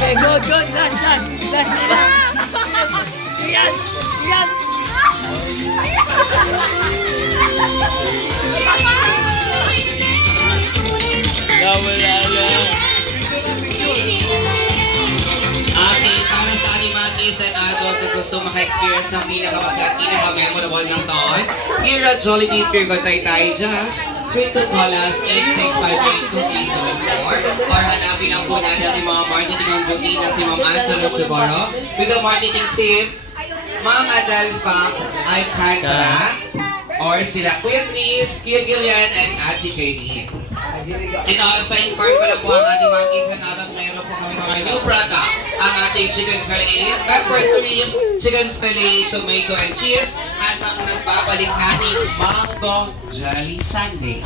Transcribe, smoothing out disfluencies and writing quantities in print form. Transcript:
Okay, good, good. Last, last. Last, last. Iyan! Iyan! Nawala na. Okay, para sa ating mga kids and adults na gusto maka-experience ng pinakamasarap, pinaka-memorable ng taon, here at Jollibee Pure tayo just free to call us 86582-374 or hanapin ang po natin yung mga marketing ng duty na si Ma'am Antoinette Tubaro with the marketing team, Ma'am Adel Pang Alcantara, or sila Kuya Chris, Kuya Gillian, and Ate Katie. And also, inform ko lang po ang ating mga kids and adults, mayroon po kami mga new product, ang ating chicken fillet, pepper cream, chicken fillet, tomato and cheese, at ang nagpapalik natin, mango jelly sundae.